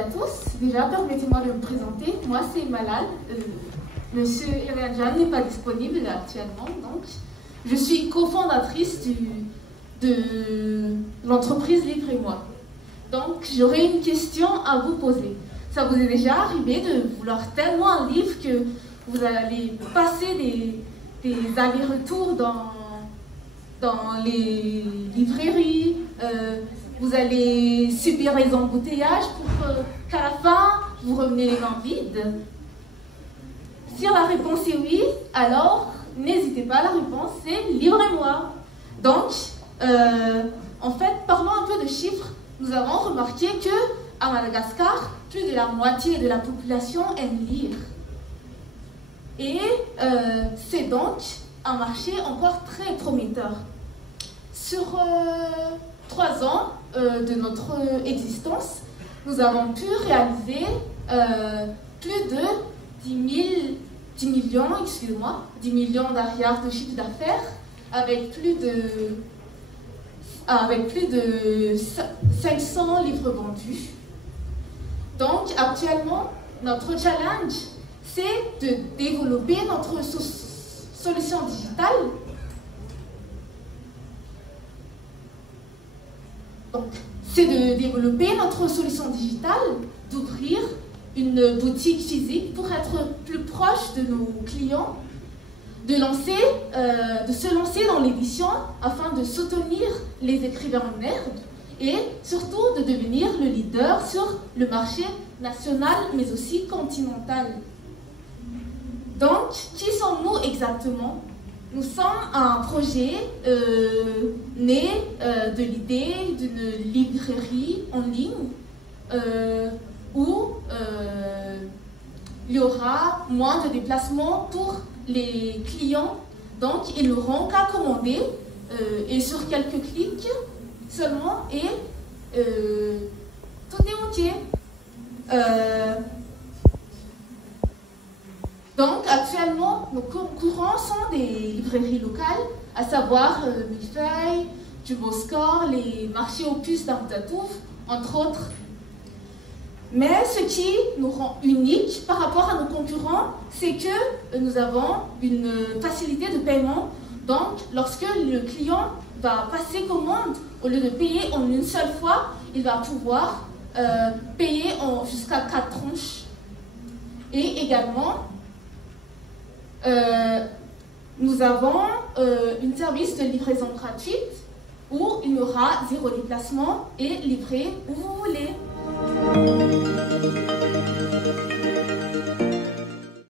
à tous. Déjà, permettez-moi de me présenter. Moi, c'est Malal. Monsieur Iriadjan n'est pas disponible actuellement, donc je suis cofondatrice de l'entreprise Livre et Moi. Donc, j'aurais une question à vous poser. Ça vous est déjà arrivé de vouloir tellement un livre que vous allez passer des allers-retours dans les librairies, vous allez subir les embouteillages pour qu'à la fin, vous revenez les mains vides? Si la réponse est oui, alors n'hésitez pas, la réponse c'est Livre et Moi. Donc, en fait, parlons un peu de chiffres. Nous avons remarqué que à Madagascar, plus de la moitié de la population aime lire. Et c'est donc un marché encore très prometteur. Sur 3 ans de notre existence, nous avons pu réaliser plus de 10 millions d'arrières de chiffre d'affaires avec plus de 500 livres vendus. Donc actuellement, notre challenge, c'est de développer notre solution digitale. Donc, c'est de développer notre solution digitale, d'ouvrir une boutique physique pour être plus proche de nos clients, de se lancer dans l'édition afin de soutenir les écrivains en herbe et surtout de devenir le leader sur le marché national mais aussi continental. Donc, qui sommes-nous exactement? Nous sommes un projet né de l'idée d'une librairie en ligne où il y aura moins de déplacements pour les clients. Donc, ils n'auront qu'à commander et sur quelques clics seulement et tout est entier. Donc, actuellement, nos concurrents sont des librairies locales, à savoir Millefeuille, Jumbo-Score, les marchés Opus d'Artatouf, entre autres. Mais ce qui nous rend uniques par rapport à nos concurrents, c'est que nous avons une facilité de paiement. Donc, lorsque le client va passer commande, au lieu de payer en une seule fois, il va pouvoir payer jusqu'à 4 tranches. Et également, nous avons un service de livraison gratuite où il y aura 0 déplacement et livré où vous voulez.